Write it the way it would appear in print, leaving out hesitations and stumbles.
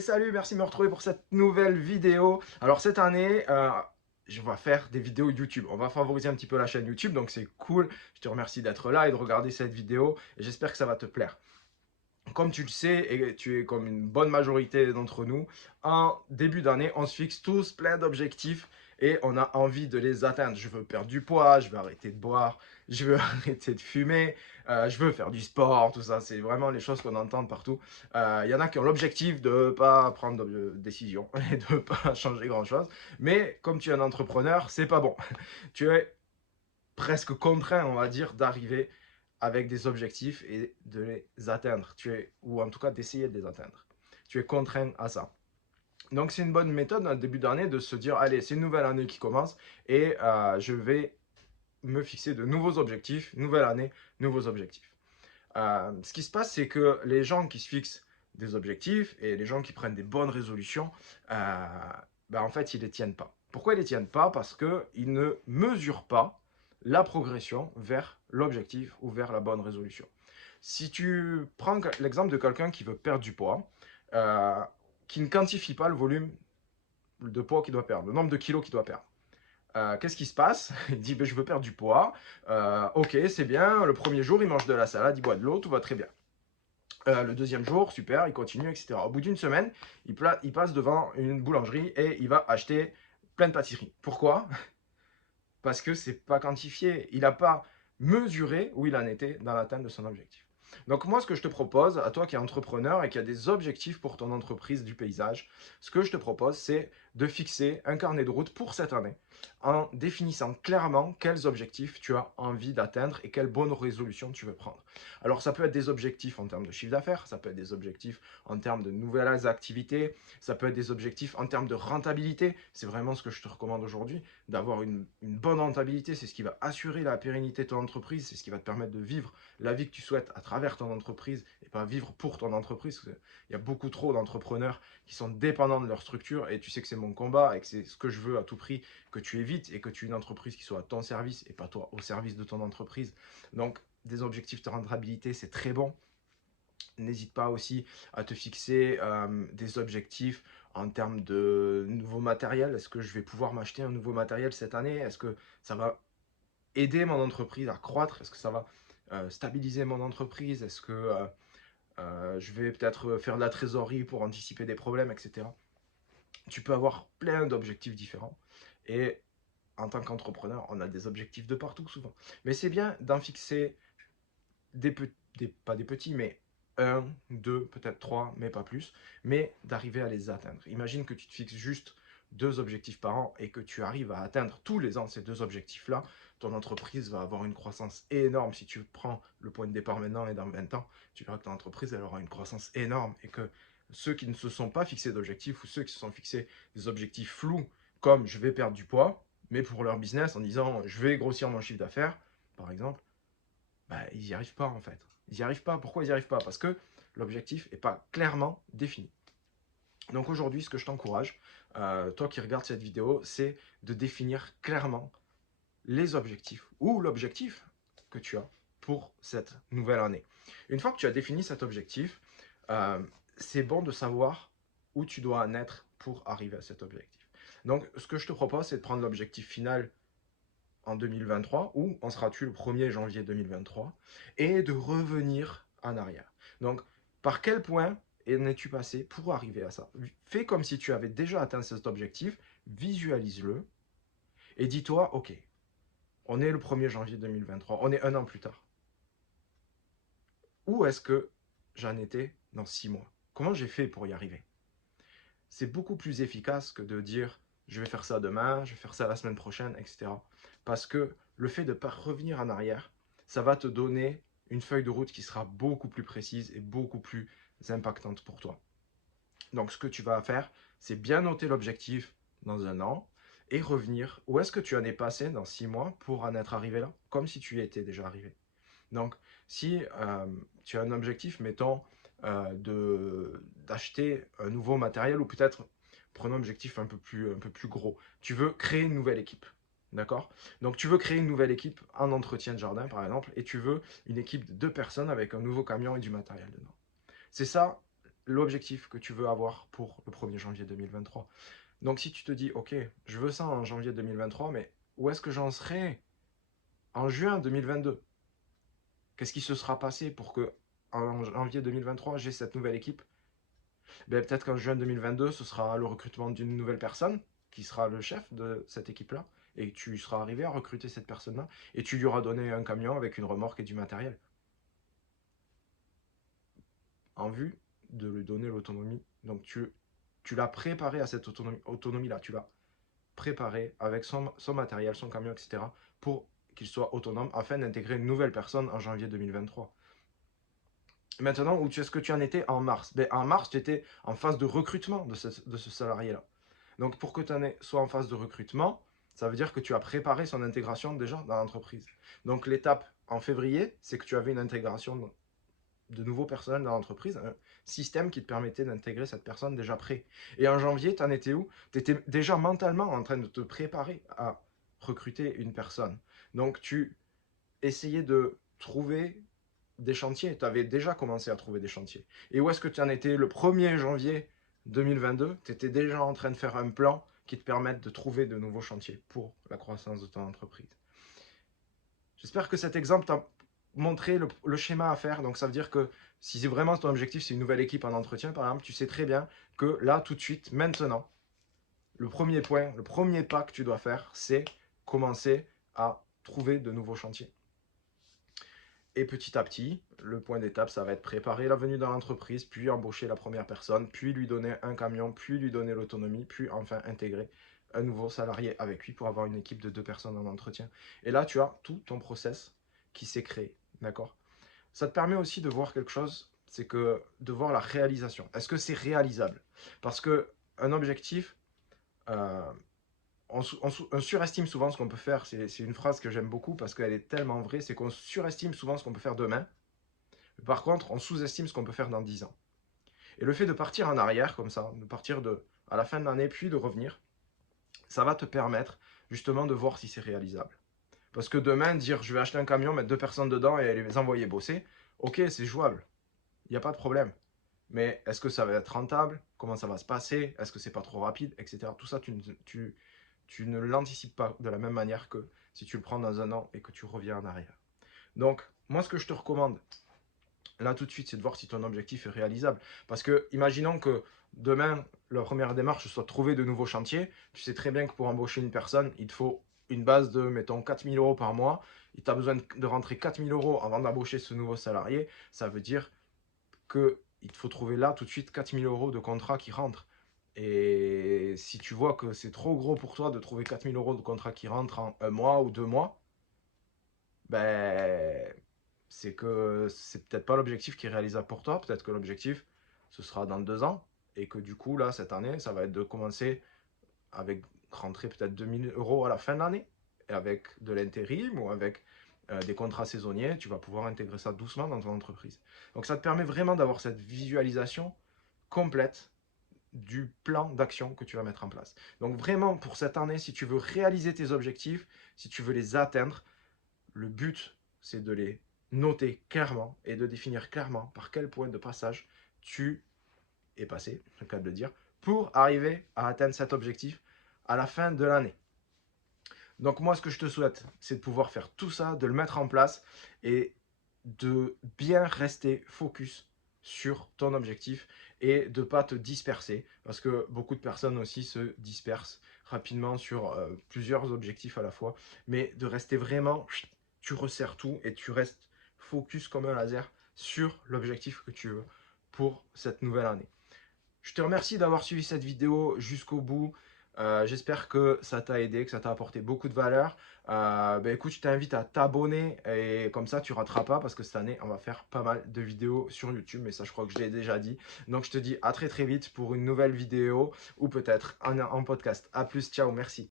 Salut, merci de me retrouver pour cette nouvelle vidéo. Alors cette année, je vais faire des vidéos YouTube. On va favoriser un petit peu la chaîne YouTube, donc c'est cool. Je te remercie d'être là et de regarder cette vidéo et j'espère que ça va te plaire. Comme tu le sais, et tu es comme une bonne majorité d'entre nous, en début d'année, on se fixe tous plein d'objectifs et on a envie de les atteindre. Je veux perdre du poids, je veux arrêter de boire, je veux arrêter de fumer, je veux faire du sport, tout ça. C'est vraiment les choses qu'on entend partout. Il y en a qui ont l'objectif de ne pas prendre de décision et de ne pas changer grand-chose. Mais comme tu es un entrepreneur, c'est pas bon. Tu es presque contraint, on va dire, d'arriver avec des objectifs et de les atteindre. Ou en tout cas d'essayer de les atteindre. Tu es contraint à ça. Donc c'est une bonne méthode dans le début d'année de se dire, allez, c'est une nouvelle année qui commence et je vais me fixer de nouveaux objectifs, nouvelle année, nouveaux objectifs. Ce qui se passe, c'est que les gens qui se fixent des objectifs et les gens qui prennent des bonnes résolutions, en fait, ils ne les tiennent pas. Pourquoi ils ne les tiennent pas? Parce qu'ils ne mesurent pas la progression vers l'objectif ou vers la bonne résolution. Si tu prends l'exemple de quelqu'un qui veut perdre du poids, euh, qui ne quantifie pas le volume de poids qu'il doit perdre, le nombre de kilos qu'il doit perdre. Qu'est-ce qui se passe? Il dit, ben, je veux perdre du poids. Ok, c'est bien. Le premier jour, il mange de la salade, il boit de l'eau, tout va très bien. Le deuxième jour, super, il continue, etc. Au bout d'une semaine, il passe devant une boulangerie et il va acheter plein de pâtisseries. Pourquoi? Parce que c'est pas quantifié. Il n'a pas mesuré où il en était dans l'atteinte de son objectif. Donc moi, ce que je te propose, à toi qui es entrepreneur et qui a des objectifs pour ton entreprise du paysage, ce que je te propose, c'est de fixer un carnet de route pour cette année en définissant clairement quels objectifs tu as envie d'atteindre et quelles bonnes résolutions tu veux prendre. Alors ça peut être des objectifs en termes de chiffre d'affaires, ça peut être des objectifs en termes de nouvelles activités, ça peut être des objectifs en termes de rentabilité. C'est vraiment ce que je te recommande aujourd'hui, d'avoir une bonne rentabilité. C'est ce qui va assurer la pérennité de ton entreprise, c'est ce qui va te permettre de vivre la vie que tu souhaites à travers ton entreprise et pas vivre pour ton entreprise. Il y a beaucoup trop d'entrepreneurs qui sont dépendants de leur structure et tu sais que c'est mon combat et que c'est ce que je veux à tout prix, que tu évites et que tu aies une entreprise qui soit à ton service et pas toi au service de ton entreprise. Donc des objectifs de rentabilité, c'est très bon. N'hésite pas aussi à te fixer des objectifs en termes de nouveau matériel. Est-ce que je vais pouvoir m'acheter un nouveau matériel cette année? Est-ce que ça va aider mon entreprise à croître? Est-ce que ça va stabiliser mon entreprise? Est-ce que je vais peut-être faire de la trésorerie pour anticiper des problèmes, etc. Tu peux avoir plein d'objectifs différents. Et en tant qu'entrepreneur, on a des objectifs de partout souvent. Mais c'est bien d'en fixer des, pas des petits, mais un, deux, peut-être trois, mais pas plus, mais d'arriver à les atteindre. Imagine que tu te fixes juste deux objectifs par an et que tu arrives à atteindre tous les ans ces deux objectifs-là, ton entreprise va avoir une croissance énorme. Si tu prends le point de départ maintenant et dans 20 ans, tu verras que ton entreprise elle aura une croissance énorme et que ceux qui ne se sont pas fixés d'objectifs ou ceux qui se sont fixés des objectifs flous, comme je vais perdre du poids, mais pour leur business en disant je vais grossir mon chiffre d'affaires, par exemple, ils n'y arrivent pas en fait. Ils n'y arrivent pas. Pourquoi ils n'y arrivent pas? Parce que l'objectif n'est pas clairement défini. Donc aujourd'hui, ce que je t'encourage, toi qui regardes cette vidéo, c'est de définir clairement les objectifs ou l'objectif que tu as pour cette nouvelle année. Une fois que tu as défini cet objectif, euh, c'est bon de savoir où tu dois en être pour arriver à cet objectif. Donc, ce que je te propose, c'est de prendre l'objectif final en 2023, ou en sera-tu le 1er janvier 2023, et de revenir en arrière. Donc, par quel point en es-tu passé pour arriver à ça? Fais comme si tu avais déjà atteint cet objectif, visualise-le, et dis-toi, ok, on est le 1er janvier 2023, on est un an plus tard. Où est-ce que j'en étais dans 6 mois? Comment j'ai fait pour y arriver? C'est beaucoup plus efficace que de dire je vais faire ça demain, je vais faire ça la semaine prochaine, etc. Parce que le fait de ne pas revenir en arrière, ça va te donner une feuille de route qui sera beaucoup plus précise et beaucoup plus impactante pour toi. Donc ce que tu vas faire, c'est bien noter l'objectif dans un an et revenir où est-ce que tu en es passé dans 6 mois pour en être arrivé là, comme si tu y étais déjà arrivé. Donc, si tu as un objectif, mettons, d'acheter un nouveau matériel ou peut-être, prenons un objectif un peu plus gros. Tu veux créer une nouvelle équipe. D'accord? Donc, tu veux créer une nouvelle équipe en entretien de jardin, par exemple, et tu veux une équipe de 2 personnes avec un nouveau camion et du matériel dedans. C'est ça l'objectif que tu veux avoir pour le 1er janvier 2023. Donc si tu te dis, ok, je veux ça en janvier 2023, mais où est-ce que j'en serai en juin 2022? Qu'est-ce qui se sera passé pour que en janvier 2023, j'ai cette nouvelle équipe? Ben, peut-être qu'en juin 2022, ce sera le recrutement d'une nouvelle personne qui sera le chef de cette équipe-là. Et tu seras arrivé à recruter cette personne-là. Et tu lui auras donné un camion avec une remorque et du matériel. En vue de lui donner l'autonomie. Donc tu l'as préparé à cette autonomie-là. Tu l'as préparé avec son matériel, son camion, etc. pour qu'il soit autonome afin d'intégrer une nouvelle personne en janvier 2023. Maintenant, où est-ce que tu en étais en mars? Ben, en mars, tu étais en phase de recrutement de ce salarié-là. Donc, pour que tu sois en phase de recrutement, ça veut dire que tu as préparé son intégration déjà dans l'entreprise. Donc, l'étape en février, c'est que tu avais une intégration de nouveaux personnels dans l'entreprise, un système qui te permettait d'intégrer cette personne déjà prêt. Et en janvier, tu en étais où? Tu étais déjà mentalement en train de te préparer à recruter une personne. Donc, tu essayais de trouver des chantiers. Tu avais déjà commencé à trouver des chantiers. Et où est-ce que tu en étais le 1er janvier 2022? Tu étais déjà en train de faire un plan qui te permette de trouver de nouveaux chantiers pour la croissance de ton entreprise. J'espère que cet exemple t'a montré le schéma à faire. Donc ça veut dire que si vraiment ton objectif, c'est une nouvelle équipe en entretien, par exemple, tu sais très bien que là, tout de suite, maintenant, le premier point, le premier pas que tu dois faire, c'est commencer à trouver de nouveaux chantiers. Et petit à petit, le point d'étape, ça va être préparer la venue dans l'entreprise, puis embaucher la première personne, puis lui donner un camion, puis lui donner l'autonomie, puis enfin intégrer un nouveau salarié avec lui pour avoir une équipe de 2 personnes en entretien. Et là, tu as tout ton process qui s'est créé, d'accord? Ça te permet aussi de voir quelque chose, c'est que de voir la réalisation. Est-ce que c'est réalisable? Parce que un objectif, euh, on surestime souvent ce qu'on peut faire. C'est une phrase que j'aime beaucoup parce qu'elle est tellement vraie. C'est qu'on surestime souvent ce qu'on peut faire demain. Par contre, on sous-estime ce qu'on peut faire dans 10 ans. Et le fait de partir en arrière, comme ça, de partir à la fin de l'année, puis de revenir, ça va te permettre justement de voir si c'est réalisable. Parce que demain, dire je vais acheter un camion, mettre 2 personnes dedans et les envoyer bosser, ok, c'est jouable. Il n'y a pas de problème. Mais est-ce que ça va être rentable? Comment ça va se passer? Est-ce que c'est pas trop rapide? Etc. Tout ça, tu ne l'anticipes pas de la même manière que si tu le prends dans un an et que tu reviens en arrière. Donc, moi, ce que je te recommande, là tout de suite, c'est de voir si ton objectif est réalisable. Parce que, imaginons que demain, la première démarche soit de trouver de nouveaux chantiers. Tu sais très bien que pour embaucher une personne, il te faut une base de, mettons, 4 000 € par mois. Et tu as besoin de rentrer 4 000 € avant d'embaucher ce nouveau salarié. Ça veut dire qu'il te faut trouver là tout de suite 4 000 € de contrat qui rentrent. Et si tu vois que c'est trop gros pour toi de trouver 4 000 € de contrat qui rentrent en un mois ou 2 mois, ben, c'est que c'est peut-être pas l'objectif qui est réalisable pour toi. Peut-être que l'objectif, ce sera dans 2 ans. Et que du coup, là, cette année, ça va être de commencer avec rentrer peut-être 2 000 € à la fin de l'année. Et avec de l'intérim ou avec des contrats saisonniers, tu vas pouvoir intégrer ça doucement dans ton entreprise. Donc ça te permet vraiment d'avoir cette visualisation complète du plan d'action que tu vas mettre en place. Donc vraiment, pour cette année, si tu veux réaliser tes objectifs, si tu veux les atteindre, le but, c'est de les noter clairement et de définir clairement par quel point de passage tu es passé, c'est le cas de le dire, pour arriver à atteindre cet objectif à la fin de l'année. Donc moi, ce que je te souhaite, c'est de pouvoir faire tout ça, de le mettre en place et de bien rester focus sur ton objectif et de ne pas te disperser parce que beaucoup de personnes aussi se dispersent rapidement sur plusieurs objectifs à la fois, mais de rester vraiment, tu resserres tout et tu restes focus comme un laser sur l'objectif que tu veux pour cette nouvelle année. Je te remercie d'avoir suivi cette vidéo jusqu'au bout. J'espère que ça t'a aidé, que ça t'a apporté beaucoup de valeur. Écoute, je t'invite à t'abonner et comme ça tu rateras pas parce que cette année on va faire pas mal de vidéos sur YouTube, mais ça je crois que je l'ai déjà dit. Donc je te dis à très très vite pour une nouvelle vidéo ou peut-être en podcast. A plus, ciao, merci.